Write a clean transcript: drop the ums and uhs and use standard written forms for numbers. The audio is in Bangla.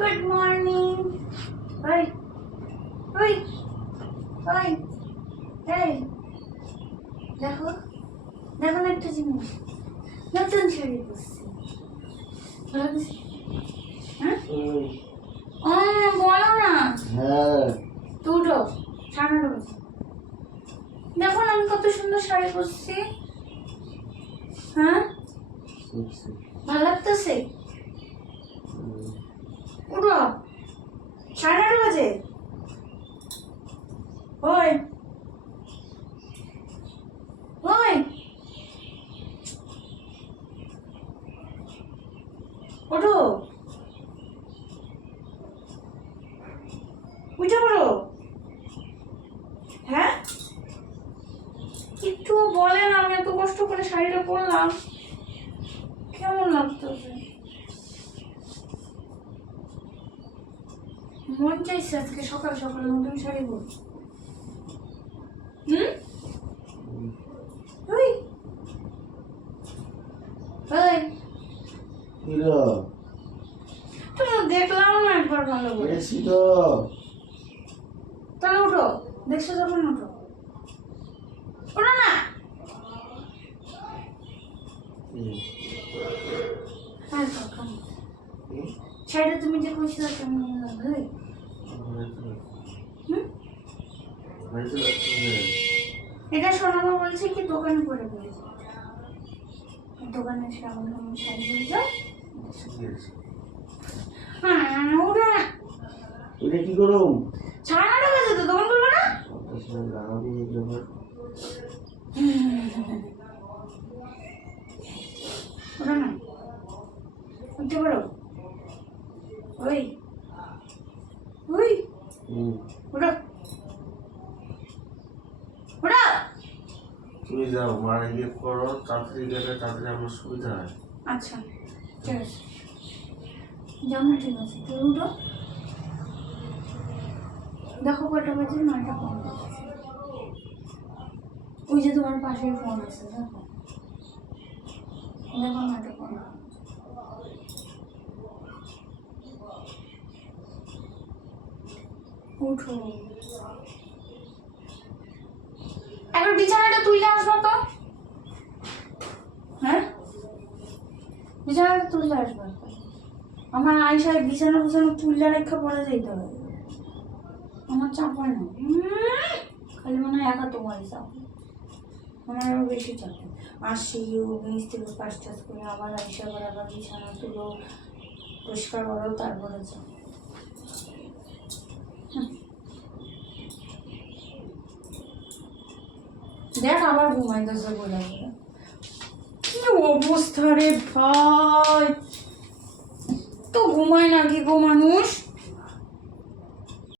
Good morning. ওই ওই ওই এই দেখো দেখো না একটা জিনিস, নতুন শাড়ি পরছি, ভালো লাগছে? হ্যাঁ বলো না। হ্যাঁ দুটো সাড়ে নটা বাজে। দেখো না আমি কত সুন্দর শাড়ি পরছি। হ্যাঁ ভালো লাগতেছে? উঠো, সাড়ে নটা বাজে। ওই ওই ওঠো, উঠে পড়ো। হ্যাঁ একটু বলেন, আমি এত কষ্ট করে শাড়িটা পরলাম, কেমন লাগতেছে? মন চাইছে আজকে সকাল সকালে নতুন শাড়ি পর। ওই ওই হিরো তুমি দেখলাম না একবার ভালো করে। এসি তো তাহলে উঠো, দেখছো যখন উঠো, ওঠো না। হ্যাঁ শাড়িটা তুমি যে কইছিলে কেমন লাগবে? এটা শোনাবো বলছে কি দোকানে পরে বলেছে, দোকানে এসে আমার কেমন শাড়ি বলছে। হ্যাঁ উঠো না। ওইটা কি করুম? সাড়ে নটা বাজে তো, দোকান খুলবো না? ওঠো না, উঠতে পারো। ওই ওই ওঠো ওঠো। তুমি যাও মারা গিয়ে করো, তাড়াতাড়ি গেলে তাড়াতাড়ি আমার সুবিধা হয়। আচ্ছা ঠিক আছে, যাও না, ঠিক আছে তুই উঠো। দেখো কটা বাজে, 9টা 15। ওই যে তোমার পাশে ফোন আছে, দেখো দেখো 9টা 15। উঠো, একবার বিছানাটা তুলে আসবো তো। হ্যাঁ বিছানাটা তুলে আসবো। আমার আয়সায় বিছানা বিছানা তুলে রেখা পরে যেতে হবে, আমার চাপ হয় না। খালি মনে হয় একা তোমারই চাপ, আমার আরো বেশি চাপ। আসি নিচ থেকে কাজ টাজ করে আবার আয়সা করে আবার বিছানা তুলো, পরিষ্কার করো, তারপরে চাপ। দেখ আবার ঘুমাইতেছে বলে, কি অবস্থা রে ভাই, তো ঘুমায় নাকি গো মানুষ?